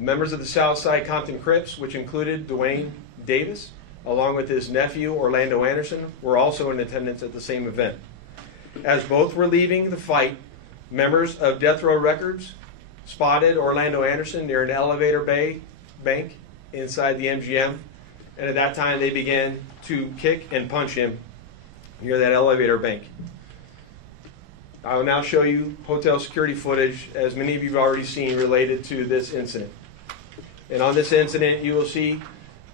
Members of the Southside Compton Crips, which included Dwayne Davis, along with his nephew Orlando Anderson, were also in attendance at the same event. As both were leaving the fight, members of Death Row Records spotted Orlando Anderson near an elevator bank inside the MGM, and at that time they began to kick and punch him near that elevator bank. I will now show you hotel security footage, as many of you have already seen, related to this incident. And on this incident, you will see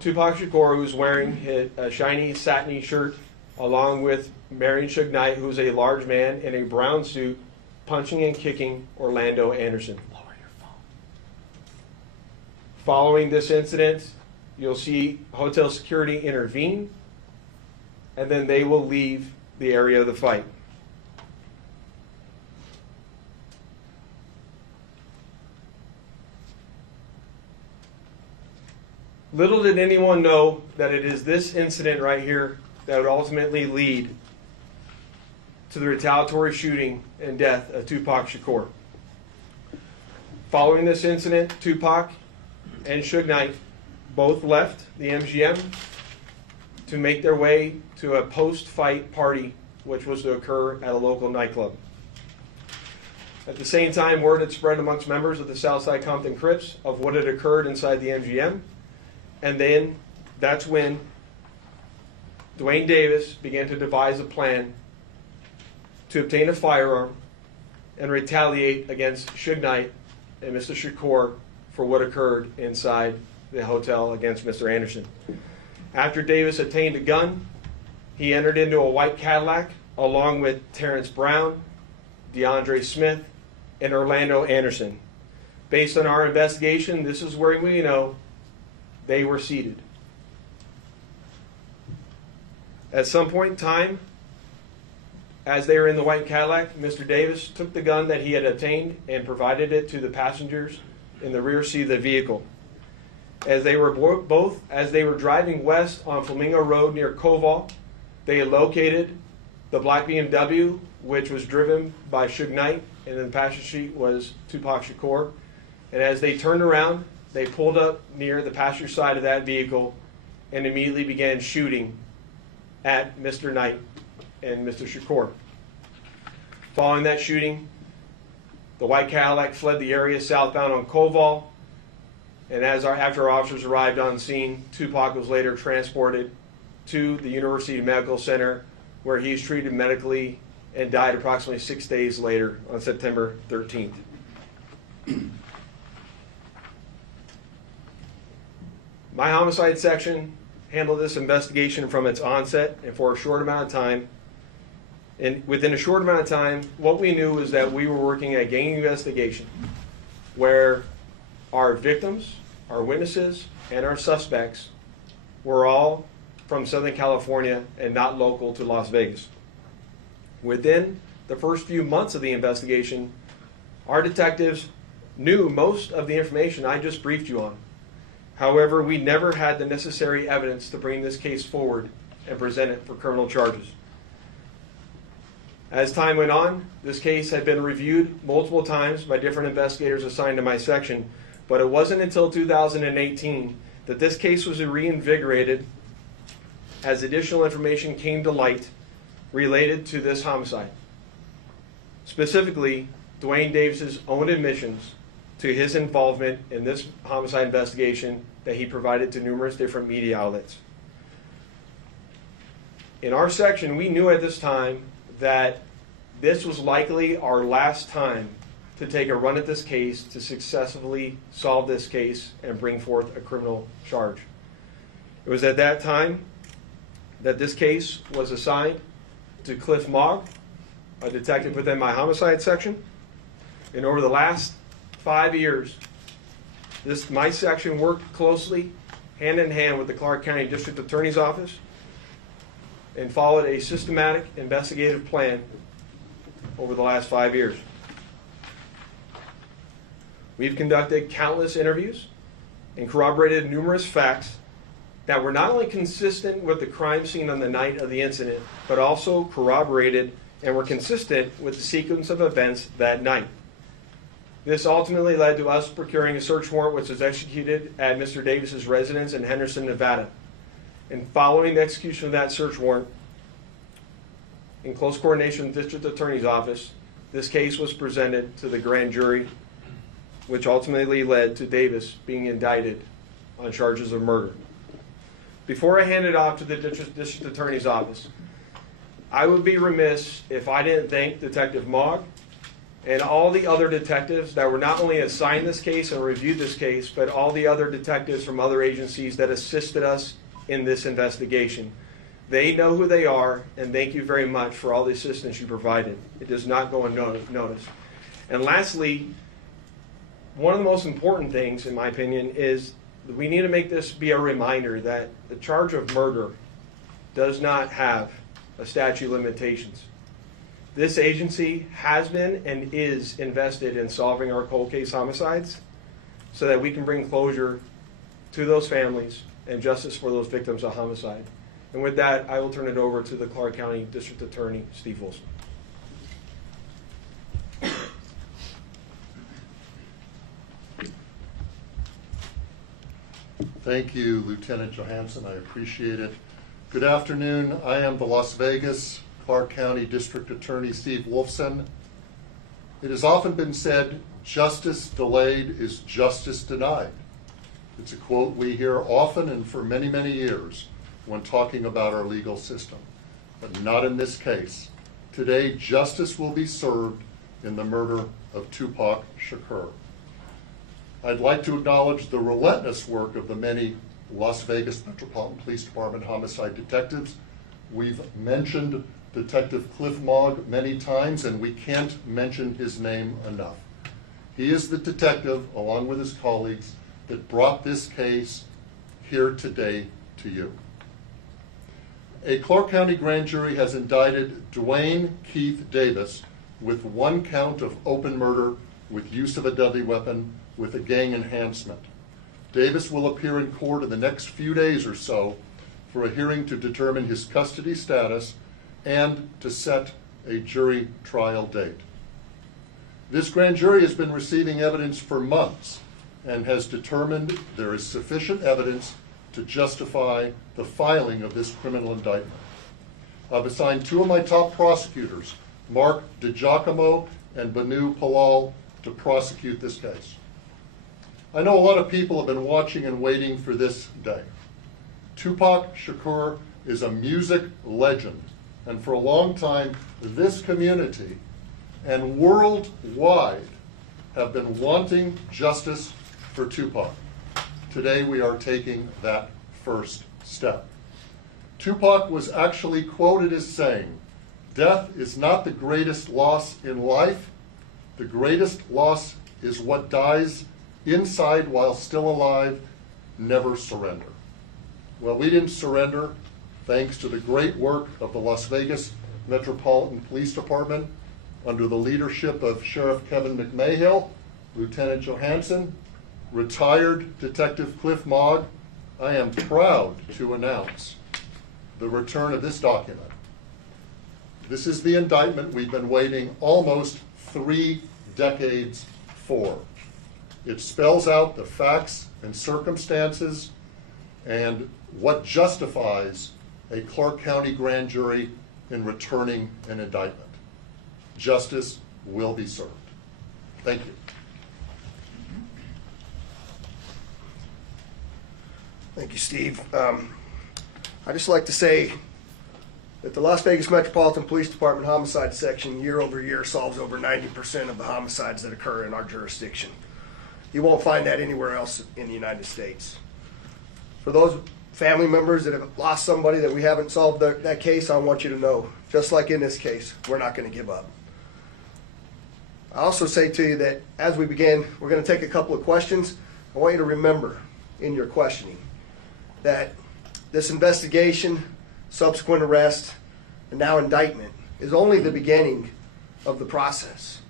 Tupac Shakur, who's wearing a shiny satiny shirt, along with Marion Suge Knight, who's a large man in a brown suit, punching and kicking Orlando Anderson. Lower your phone. Following this incident, you'll see hotel security intervene, and then they will leave the area of the fight. Little did anyone know that it is this incident right here that would ultimately lead to the retaliatory shooting and death of Tupac Shakur. Following this incident, Tupac and Suge Knight both left the MGM to make their way to a post-fight party, which was to occur at a local nightclub. At the same time, word had spread amongst members of the Southside Compton Crips of what had occurred inside the MGM. And then that's when Dwayne Davis began to devise a plan to obtain a firearm and retaliate against Suge Knight and Mr. Shakur for what occurred inside the hotel against Mr. Anderson. After Davis obtained a gun, he entered into a white Cadillac along with Terrence Brown, DeAndre Smith, and Orlando Anderson. Based on our investigation, this is where we know they were seated. At some point in time, as they were in the white Cadillac, Mr. Davis took the gun that he had obtained and provided it to the passengers in the rear seat of the vehicle. As they were driving west on Flamingo Road near Koval, they located the black BMW, which was driven by Suge Knight, and in the passenger seat was Tupac Shakur. And as they turned around, they pulled up near the passenger side of that vehicle and immediately began shooting at Mr. Knight and Mr. Shakur. Following that shooting, the white Cadillac fled the area southbound on Koval, and after our officers arrived on scene, Tupac was later transported to the University Medical Center, where he was treated medically and died approximately 6 days later on September 13th. My homicide section handled this investigation from its onset and for a short amount of time. And within a short amount of time, what we knew was that we were working a gang investigation where our victims, our witnesses, and our suspects were all from Southern California and not local to Las Vegas. Within the first few months of the investigation, our detectives knew most of the information I just briefed you on. However, we never had the necessary evidence to bring this case forward and present it for criminal charges. As time went on, this case had been reviewed multiple times by different investigators assigned to my section, but it wasn't until 2018 that this case was reinvigorated as additional information came to light related to this homicide. Specifically, Dwayne Davis's own admissions to his involvement in this homicide investigation that he provided to numerous different media outlets. In our section, we knew at this time that this was likely our last time to take a run at this case to successfully solve this case and bring forth a criminal charge. It was at that time that this case was assigned to Cliff Mogg, a detective within my homicide section. And over the last 5 years, my section worked closely, hand in hand with the Clark County District Attorney's Office, and followed a systematic investigative plan over the last 5 years. We've conducted countless interviews and corroborated numerous facts that were not only consistent with the crime scene on the night of the incident, but also corroborated and were consistent with the sequence of events that night. This ultimately led to us procuring a search warrant which was executed at Mr. Davis's residence in Henderson, Nevada. And following the execution of that search warrant, in close coordination with the District Attorney's Office, this case was presented to the grand jury, which ultimately led to Davis being indicted on charges of murder. Before I hand it off to the District Attorney's Office, I would be remiss if I didn't thank Detective Mogg and all the other detectives that were not only assigned this case and reviewed this case, but all the other detectives from other agencies that assisted us in this investigation. They know who they are, and thank you very much for all the assistance you provided. It does not go unnoticed. And lastly, one of the most important things, in my opinion, is that we need to make this be a reminder that the charge of murder does not have a statute of limitations. This agency has been and is invested in solving our cold case homicides so that we can bring closure to those families and justice for those victims of homicide. And with that, I will turn it over to the Clark County District Attorney, Steve Wilson. Thank you, Lieutenant Johansson. I appreciate it. Good afternoon. I am the Las Vegas Clark County District Attorney Steve Wolfson. It has often been said, justice delayed is justice denied. It's a quote we hear often and for many, many years when talking about our legal system, but not in this case. Today, justice will be served in the murder of Tupac Shakur. I'd like to acknowledge the relentless work of the many Las Vegas Metropolitan Police Department homicide detectives. We've mentioned Detective Cliff Mogg many times, and we can't mention his name enough. He is the detective, along with his colleagues, that brought this case here today to you. A Clark County grand jury has indicted Dwayne Keith Davis with 1 count of open murder with use of a deadly weapon with a gang enhancement. Davis will appear in court in the next few days or so for a hearing to determine his custody status and to set a jury trial date. This grand jury has been receiving evidence for months and has determined there is sufficient evidence to justify the filing of this criminal indictment. I've assigned 2 of my top prosecutors, Mark DiGiacomo and Banu Palal, to prosecute this case. I know a lot of people have been watching and waiting for this day. Tupac Shakur is a music legend, and for a long time, this community and worldwide have been wanting justice for Tupac. Today, we are taking that first step. Tupac was actually quoted as saying, "Death is not the greatest loss in life. The greatest loss is what dies inside while still alive. Never surrender." Well, we didn't surrender thanks to the great work of the Las Vegas Metropolitan Police Department under the leadership of Sheriff Kevin McMahill, Lieutenant Johansson, retired Detective Cliff Mogg. I am proud to announce the return of this document. This is the indictment we've been waiting almost 3 decades for. It spells out the facts and circumstances and what justifies a Clark County grand jury in returning an indictment. Justice will be served. Thank you. Thank you, Steve. I'd just like to say that the Las Vegas Metropolitan Police Department Homicide Section year over year solves over 90% of the homicides that occur in our jurisdiction. You won't find that anywhere else in the United States. For those family members that have lost somebody that we haven't solved that case, I want you to know, just like in this case, we're not going to give up. I also say to you that as we begin, we're going to take a couple of questions. I want you to remember in your questioning that this investigation, subsequent arrest, and now indictment is only the beginning of the process.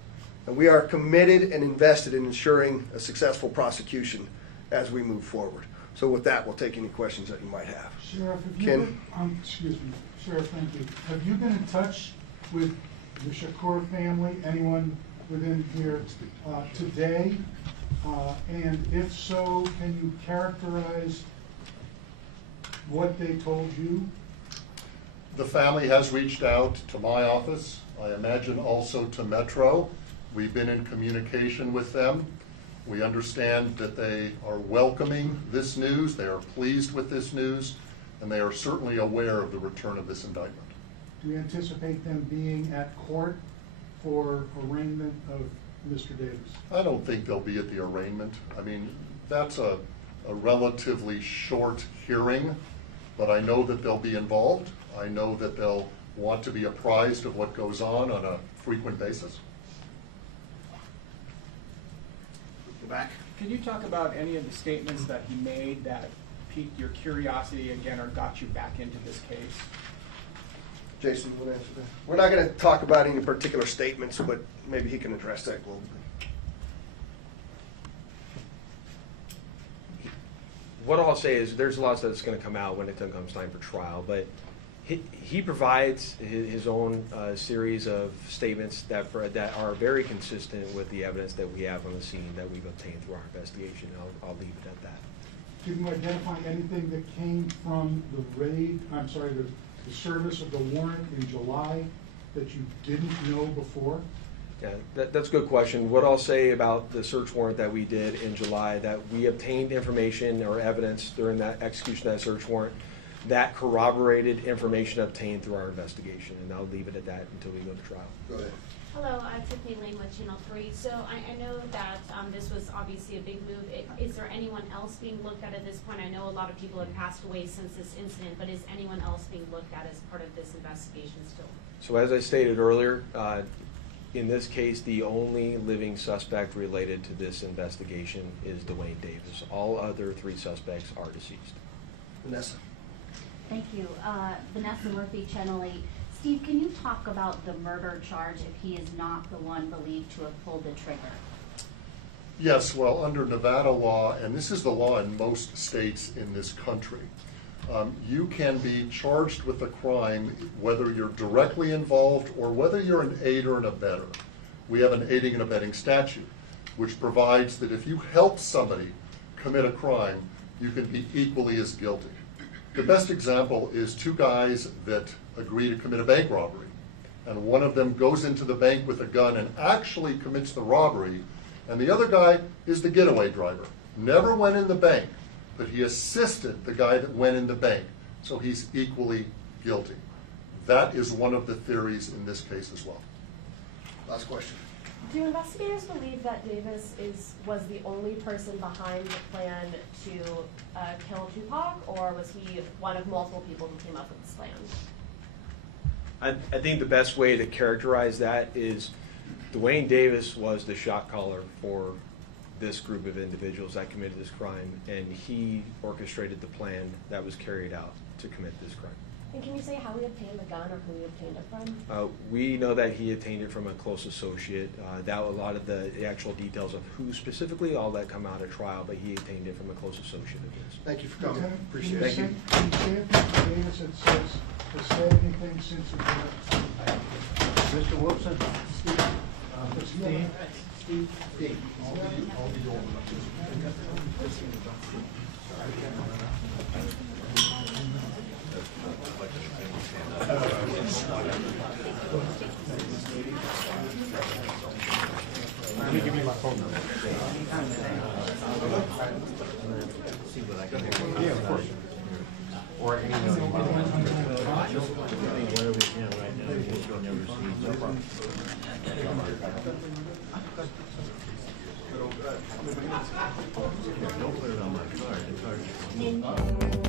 And we are committed and invested in ensuring a successful prosecution as we move forward. So with that, we'll take any questions that you might have. Sheriff, have you Ken? excuse me, Sheriff, thank you. Have you been in touch with the Shakur family? Anyone within here today? And if so, can you characterize what they told you? The family has reached out to my office, I imagine also to Metro. We've been in communication with them. We understand that they are welcoming this news, they are pleased with this news, and they are certainly aware of the return of this indictment. Do you anticipate them being at court for arraignment of Mr. Davis? I don't think they'll be at the arraignment. I mean, that's a relatively short hearing, but I know that they'll be involved. I know that they'll want to be apprised of what goes on a frequent basis. Go back. Can you talk about any of the statements that he made that piqued your curiosity again or got you back into this case? Jason, you want to answer that? We're not going to talk about any particular statements, but maybe he can address that globally. What I'll say is there's lots that's going to come out when it comes time for trial, but he provides his own series of statements that are very consistent with the evidence that we have on the scene that we've obtained through our investigation. I'll leave it at that. Can you identify anything that came from the service of the warrant in July that you didn't know before? Yeah, that's a good question. What I'll say about the search warrant that we did in July, that we obtained information or evidence during that execution of that search warrant that corroborated information obtained through our investigation, and I'll leave it at that until we go to trial. Go ahead. Hello, I'm Tiffany Lane with Channel 3. So I know that this was obviously a big move. Is there anyone else being looked at this point? I know a lot of people have passed away since this incident, but is anyone else being looked at as part of this investigation still? So as I stated earlier, in this case, the only living suspect related to this investigation is Dwayne Davis. All other 3 suspects are deceased. Vanessa. Thank you. Vanessa Murphy, Channel 8. Steve, can you talk about the murder charge if he is not the one believed to have pulled the trigger? Yes, well, under Nevada law, and this is the law in most states in this country, you can be charged with a crime whether you're directly involved or whether you're an aider and abetter. We have an aiding and abetting statute, which provides that if you help somebody commit a crime, you can be equally as guilty. The best example is 2 guys that agree to commit a bank robbery, and one of them goes into the bank with a gun and actually commits the robbery, and the other guy is the getaway driver. Never went in the bank, but he assisted the guy that went in the bank, so he's equally guilty. That is one of the theories in this case as well. Last question. Do investigators believe that Davis was the only person behind the plan to kill Tupac, or was he one of multiple people who came up with this plan? I think the best way to characterize that is Dwayne Davis was the shot caller for this group of individuals that committed this crime, and he orchestrated the plan that was carried out to commit this crime. And can you say how he obtained the gun or who he obtained it from? We know that he obtained it from a close associate. A lot of the actual details of who specifically, all that come out at trial, but he obtained it from a close associate of his. Thank you for coming. Lieutenant, Appreciate can it. you say if Mr. Davis has said anything since the Mr. Wilson? Steve? Steve? Let me give you my phone number. See what I can do. Yeah, of course. Or email me. Whatever we can right now, you'll never see. No problem. Don't put it on my card. The card.